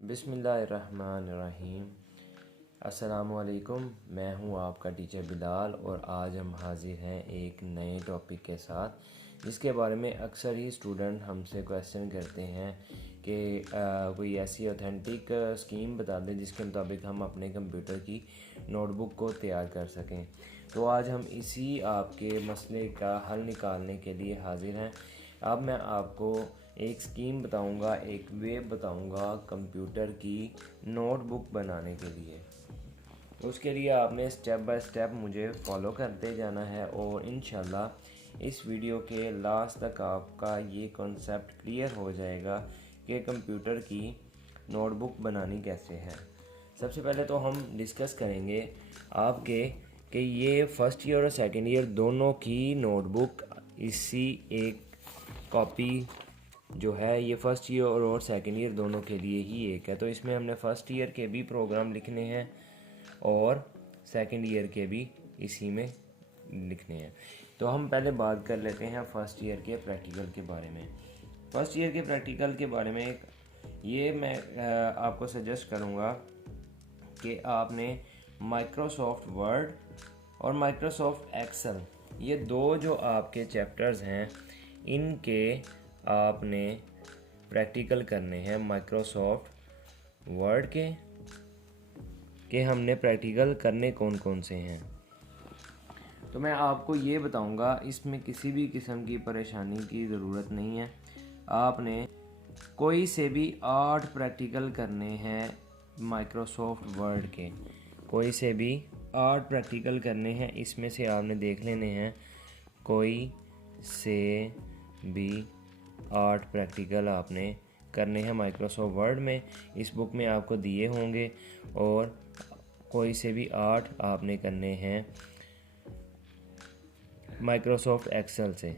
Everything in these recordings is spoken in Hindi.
बिस्मिल्लाहिर्रहमानिर्रहीम। अस्सलामुअलैकुम। मैं हूं आपका टीचर बिलाल और आज हम हाजिर हैं एक नए टॉपिक के साथ जिसके बारे में अक्सर ही स्टूडेंट हमसे क्वेश्चन करते हैं कि कोई ऐसी ऑथेंटिक स्कीम बता दें जिसके मुताबिक हम अपने कंप्यूटर की नोटबुक को तैयार कर सकें। तो आज हम इसी आपके मसले का हल निकालने के लिए हाजिर हैं। अब मैं आपको एक स्कीम बताऊंगा, एक वे बताऊंगा कंप्यूटर की नोटबुक बनाने के लिए। उसके लिए आपने स्टेप बाय स्टेप मुझे फॉलो करते जाना है और इंशाल्लाह इस वीडियो के लास्ट तक आपका ये कॉन्सेप्ट क्लियर हो जाएगा कि कंप्यूटर की नोटबुक बनानी कैसे है। सबसे पहले तो हम डिस्कस करेंगे आपके कि ये फ़र्स्ट ईयर और सेकेंड ईयर दोनों की नोटबुक इसी एक कॉपी जो है ये फ़र्स्ट ईयर और सेकेंड ईयर दोनों के लिए ही एक है। तो इसमें हमने फ़र्स्ट ईयर के भी प्रोग्राम लिखने हैं और सेकेंड ईयर के भी इसी में लिखने हैं। तो हम पहले बात कर लेते हैं फ़र्स्ट ईयर के प्रैक्टिकल के बारे में। फ़र्स्ट ईयर के प्रैक्टिकल के बारे में ये मैं आपको सजेस्ट करूँगा कि आपने माइक्रोसॉफ्ट वर्ड और माइक्रोसॉफ्ट एक्सेल ये दो जो आपके चैप्टर्स हैं इनके आपने प्रैक्टिकल करने हैं। माइक्रोसॉफ्ट वर्ड के हमने प्रैक्टिकल करने कौन कौन से हैं तो मैं आपको ये बताऊंगा, इसमें किसी भी किस्म की परेशानी की ज़रूरत नहीं है। आपने कोई से भी 8 प्रैक्टिकल करने हैं माइक्रोसॉफ्ट वर्ड के, कोई से भी 8 प्रैक्टिकल करने हैं। इसमें से आपने देख लेने हैं कोई से भी 8 प्रैक्टिकल आपने करने हैं माइक्रोसॉफ्ट वर्ड में। इस बुक में आपको दिए होंगे और कोई से भी 8 आपने करने हैं माइक्रोसॉफ्ट एक्सेल से।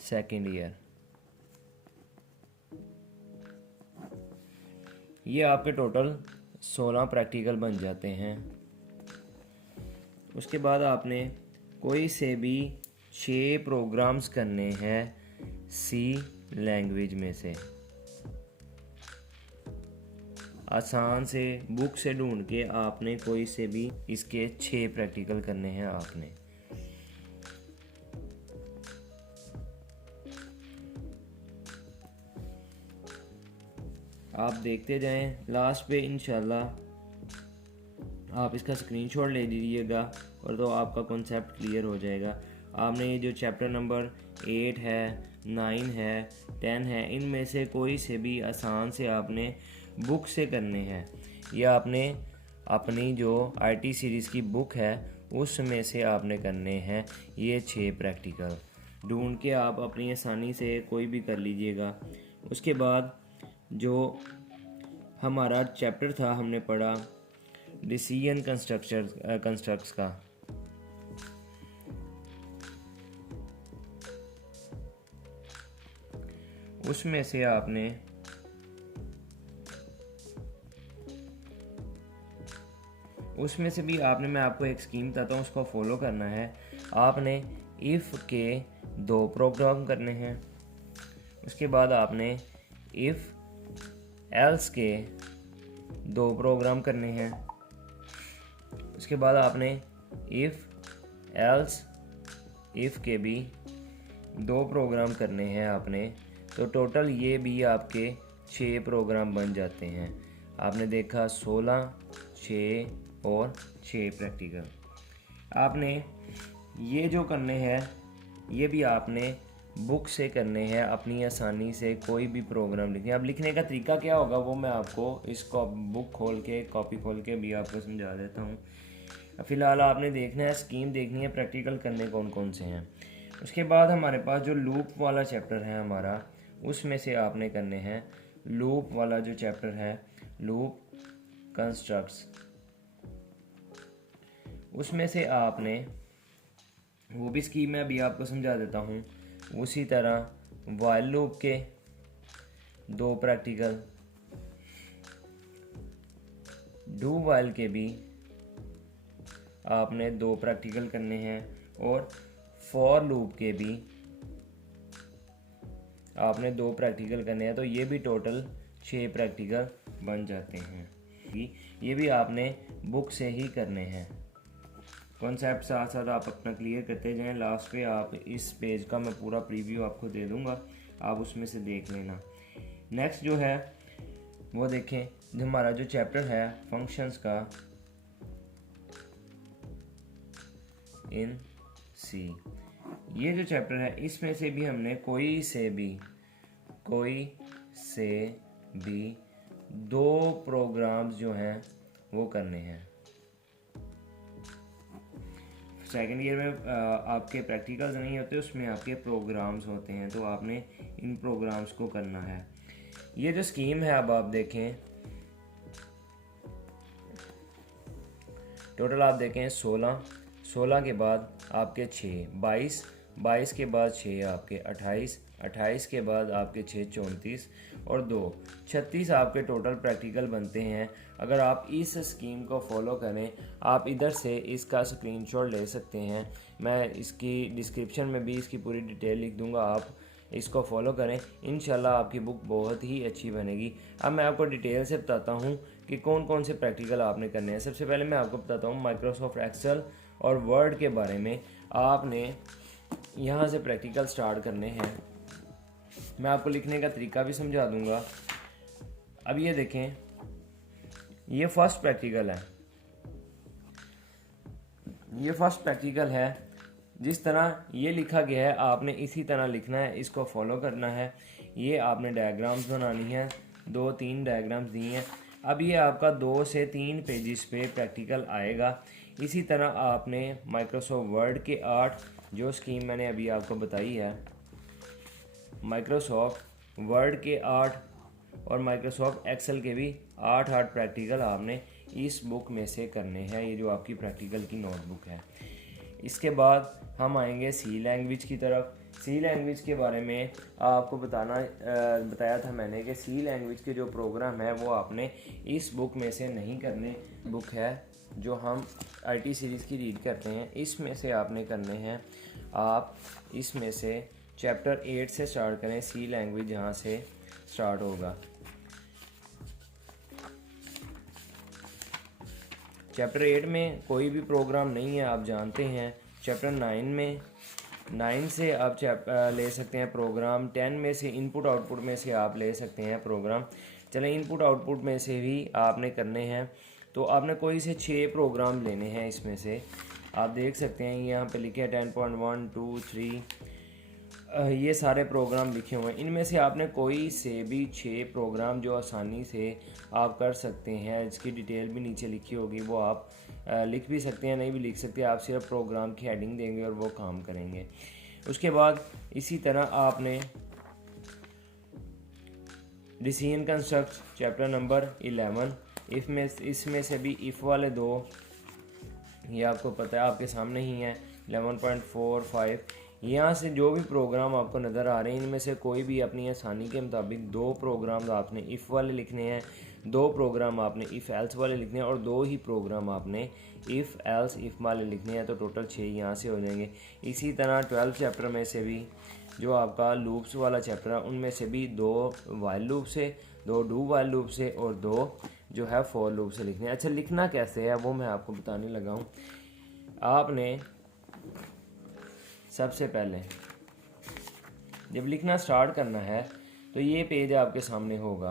सेकेंड ईयर ये आपके टोटल 16 प्रैक्टिकल बन जाते हैं। उसके बाद आपने कोई से भी 6 प्रोग्राम्स करने हैं सी लैंग्वेज में से। आसान से बुक से ढूंढ के आपने कोई से भी इसके 6 प्रैक्टिकल करने हैं आपने। आप देखते जाएं, लास्ट पे इंशाल्लाह आप इसका स्क्रीनशॉट ले लीजिएगा और तो आपका कॉन्सेप्ट क्लियर हो जाएगा। आपने ये जो चैप्टर नंबर 8 है, 9 है, 10 है, इनमें से कोई से भी आसान से आपने बुक से करने हैं या आपने अपनी जो आईटी सीरीज़ की बुक है उसमें से आपने करने हैं ये 6 प्रैक्टिकल। ढूंढ के आप अपनी आसानी से कोई भी कर लीजिएगा। उसके बाद जो हमारा चैप्टर था हमने पढ़ा डिसीजन कंस्ट्रक्ट्स का, उसमें से आपने भी आपने मैं आपको एक स्कीम बताता हूँ, उसको फॉलो करना है। आपने इफ़ के 2 प्रोग्राम करने हैं। उसके बाद आपने इफ़ एल्स के 2 प्रोग्राम करने हैं। उसके बाद आपने इफ़ एल्स इफ़ के भी 2 प्रोग्राम करने हैं आपने। तो टोटल ये भी आपके 6 प्रोग्राम बन जाते हैं। आपने देखा 16, 6 और 6 प्रैक्टिकल। आपने ये जो करने हैं ये भी आपने बुक से करने हैं अपनी आसानी से। कोई भी प्रोग्राम लिखें। अब लिखने का तरीका क्या होगा वो मैं आपको इसको बुक खोल के कॉपी खोल के भी आपको समझा देता हूँ। फ़िलहाल आपने देखना है, स्कीम देखनी है, प्रैक्टिकल करने कौन कौन से हैं। उसके बाद हमारे पास जो लूप वाला चैप्टर है हमारा, उसमें से आपने करने हैं लूप वाला जो चैप्टर है लूप कंस्ट्रक्ट्स। उसमें से आपने वो भी स्कीम मैं अभी आपको समझा देता हूँ। उसी तरह व्हाइल लूप के 2 प्रैक्टिकल, डू व्हाइल के भी आपने 2 प्रैक्टिकल करने हैं और फॉर लूप के भी आपने 2 प्रैक्टिकल करने हैं, तो ये भी टोटल 6 प्रैक्टिकल बन जाते हैं। ये भी आपने बुक से ही करने हैं। कॉन्सेप्ट साथ साथ आप अपना क्लियर करते जाएं। लास्ट पे आप इस पेज का मैं पूरा प्रीव्यू आपको दे दूंगा, आप उसमें से देख लेना। नेक्स्ट जो है वो देखें, जो हमारा जो चैप्टर है फंक्शंस का इन सी, ये जो चैप्टर है इसमें से भी हमने कोई से भी 2 प्रोग्राम्स जो हैं वो करने हैं। सेकेंड ईयर में आपके प्रैक्टिकल्स नहीं होते, उसमें आपके प्रोग्राम्स होते हैं, तो आपने इन प्रोग्राम्स को करना है। ये जो स्कीम है अब आप देखें, टोटल आप देखें 16 के बाद आपके 6 22 के बाद 6 आपके 28 के बाद आपके 6 34 और 2 36 आपके टोटल प्रैक्टिकल बनते हैं। अगर आप इस स्कीम को फॉलो करें, आप इधर से इसका स्क्रीनशॉट ले सकते हैं, मैं इसकी डिस्क्रिप्शन में भी इसकी पूरी डिटेल लिख दूंगा, आप इसको फॉलो करें, इंशाल्लाह आपकी बुक बहुत ही अच्छी बनेगी। अब मैं आपको डिटेल से बताता हूँ कि कौन कौन से प्रैक्टिकल आपने करने हैं। सबसे पहले मैं आपको बताता हूँ माइक्रोसॉफ्ट एक्सेल और वर्ड के बारे में। आपने यहाँ से प्रैक्टिकल स्टार्ट करने हैं, मैं आपको लिखने का तरीका भी समझा दूंगा। अब ये देखें, ये फर्स्ट प्रैक्टिकल है, जिस तरह ये लिखा गया है आपने इसी तरह लिखना है, इसको फॉलो करना है। ये आपने डायग्राम्स बनानी है, 2-3 डायग्राम्स दिए हैं। अब ये आपका 2 से 3 पेजेस पे प्रैक्टिकल आएगा। इसी तरह आपने माइक्रोसॉफ्ट वर्ड के 8, जो स्कीम मैंने अभी आपको बताई है, माइक्रोसॉफ्ट वर्ड के 8 और माइक्रोसॉफ्ट एक्सेल के भी 8 प्रैक्टिकल आपने इस बुक में से करने हैं। ये जो आपकी प्रैक्टिकल की नोटबुक है। इसके बाद हम आएंगे सी लैंग्वेज की तरफ। सी लैंग्वेज के बारे में आपको बताया था मैंने कि सी लैंग्वेज के जो प्रोग्राम है वो आपने इस बुक में से नहीं करने। बुक है जो हम IT सीरीज़ की रीड करते हैं, इसमें से आपने करने हैं। आप इसमें से चैप्टर 8 से स्टार्ट करें, सी लैंग्वेज यहाँ से स्टार्ट होगा। चैप्टर 8 में कोई भी प्रोग्राम नहीं है, आप जानते हैं। चैप्टर 9 से आप ले सकते हैं प्रोग्राम। 10 में से इनपुट आउटपुट में से आप ले सकते हैं प्रोग्राम। चलें, इनपुट आउटपुट में से भी आपने करने हैं, तो आपने कोई से 6 प्रोग्राम लेने हैं। इसमें से आप देख सकते हैं यहाँ पे लिखे हैं 10.1 2 3, ये सारे प्रोग्राम लिखे हुए हैं। इनमें से आपने कोई से भी 6 प्रोग्राम जो आसानी से आप कर सकते हैं, इसकी डिटेल भी नीचे लिखी होगी, वो आप लिख भी सकते हैं, नहीं भी लिख सकते, आप सिर्फ प्रोग्राम की हेडिंग देंगे और वो काम करेंगे। उसके बाद इसी तरह आपने डिसीजन कंस्ट्रक्ट चैप्टर नंबर 11, इसमें से भी इफ़ वाले 2, ये आपको पता है, आपके सामने ही हैं 11.4 5। यहाँ से जो भी प्रोग्राम आपको नज़र आ रहे हैं, इनमें से कोई भी अपनी आसानी के मुताबिक 2 प्रोग्राम आपने इफ़ वाले लिखने हैं, 2 प्रोग्राम आपने इफ़ एल्स वाले लिखने हैं और 2 ही प्रोग्राम आपने इफ़ एल्स इफ़ वाले लिखने हैं, तो टोटल 6 यहाँ से हो जाएंगे। इसी तरह 12 चैप्टर में से भी जो आपका लूप्स वाला चैप्टर है, उनमें से भी 2 वाइल लूप से, 2 डू वाइल लूप से और 2 जो है फॉर लूप से लिखने हैं। अच्छा, लिखना कैसे है वो मैं आपको बताने लगा हूँ। आपने सबसे पहले जब लिखना स्टार्ट करना है तो ये पेज आपके सामने होगा।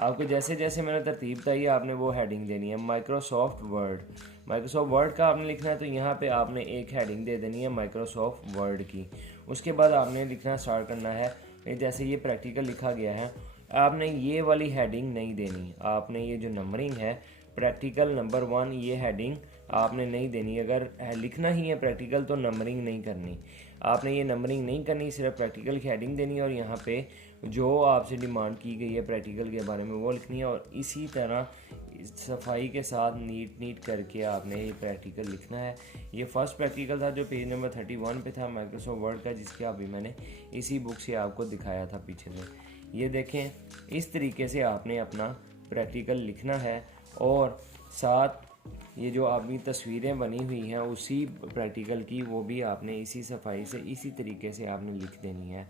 आपको जैसे जैसे मैंने तरतीब बताई आपने वो हेडिंग देनी है। माइक्रोसॉफ्ट वर्ड का आपने लिखना है, तो यहाँ पे आपने एक हेडिंग दे देनी है माइक्रोसॉफ्ट वर्ड की। उसके बाद आपने लिखना स्टार्ट करना है। जैसे ये प्रैक्टिकल लिखा गया है, आपने ये वाली हेडिंग नहीं देनी, आपने ये जो नंबरिंग है प्रैक्टिकल नंबर 1, ये हेडिंग आपने नहीं देनी। अगर लिखना ही है प्रैक्टिकल तो नंबरिंग नहीं करनी, आपने ये नंबरिंग नहीं करनी, सिर्फ प्रैक्टिकल की हेडिंग देनी है और यहाँ पे जो आपसे डिमांड की गई है प्रैक्टिकल के बारे में वो लिखनी है। और इसी तरह सफाई के साथ नीट करके आपने ये प्रैक्टिकल लिखना है। ये फर्स्ट प्रैक्टिकल था जो पेज नंबर 31 पे था माइक्रोसॉफ्ट वर्ड का, जिसके अभी मैंने इसी बुक से आपको दिखाया था पीछे से। ये देखें, इस तरीके से आपने अपना प्रैक्टिकल लिखना है और साथ ये जो आपकी तस्वीरें बनी हुई हैं उसी प्रैक्टिकल की, वो भी आपने इसी सफाई से इसी तरीके से आपने लिख देनी है।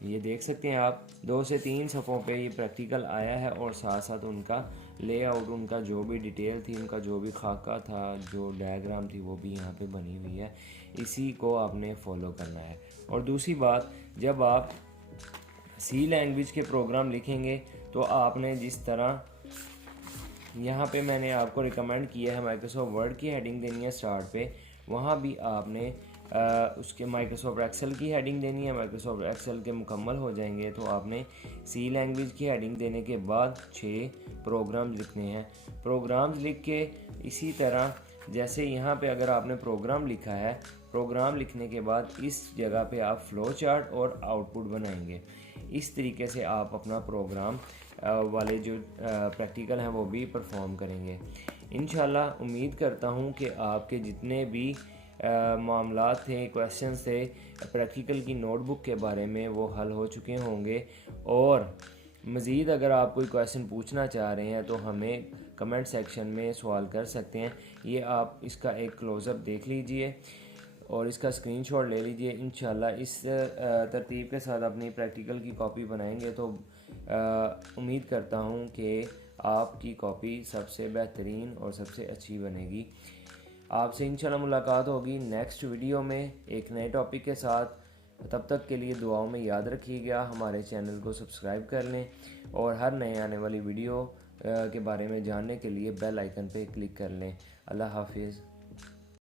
ये देख सकते हैं आप 2 से 3 सफ़ों पे ये प्रैक्टिकल आया है और साथ साथ उनका लेआउट, उनका जो भी डिटेल थी, उनका जो भी खाका था, जो डायग्राम थी, वो भी यहाँ पे बनी हुई है। इसी को आपने फॉलो करना है। और दूसरी बात, जब आप सी लैंग्वेज के प्रोग्राम लिखेंगे तो आपने जिस तरह यहाँ पे मैंने आपको रिकमेंड किया है माइक्रोसॉफ्ट वर्ड की हेडिंग देनी है स्टार्ट पे, वहाँ भी आपने उसके माइक्रोसॉफ्ट एक्सेल की हेडिंग देनी है। माइक्रोसॉफ्ट एक्सेल के मुकम्मल हो जाएंगे तो आपने सी लैंग्वेज की हेडिंग देने के बाद 6 प्रोग्राम्स लिखने हैं। प्रोग्राम्स लिख के इसी तरह जैसे यहाँ पे अगर आपने प्रोग्राम लिखा है, प्रोग्राम लिखने के बाद इस जगह पे आप फ्लो चार्ट और आउटपुट बनाएंगे। इस तरीके से आप अपना प्रोग्राम वाले जो प्रैक्टिकल हैं वो भी परफॉर्म करेंगे। इंशाल्लाह उम्मीद करता हूँ कि आपके जितने भी मामलात थे, क्वेश्चंस थे प्रैक्टिकल की नोटबुक के बारे में, वो हल हो चुके होंगे। और मज़ीद अगर आप कोई क्वेश्चन पूछना चाह रहे हैं तो हमें कमेंट सेक्शन में सवाल कर सकते हैं। ये आप इसका एक क्लोज़अप देख लीजिए और इसका स्क्रीनशॉट ले लीजिए। इंशाल्लाह इस तरतीब के साथ अपनी प्रैक्टिकल की कॉपी बनाएंगे तो उम्मीद करता हूँ कि आपकी कॉपी सबसे बेहतरीन और सबसे अच्छी बनेगी। आपसे इंशाल्लाह मुलाकात होगी नेक्स्ट वीडियो में एक नए टॉपिक के साथ। तब तक के लिए दुआओं में याद रखिएगा, हमारे चैनल को सब्सक्राइब कर लें और हर नए आने वाली वीडियो के बारे में जानने के लिए बेल आइकन पे क्लिक कर लें। अल्लाह हाफिज़।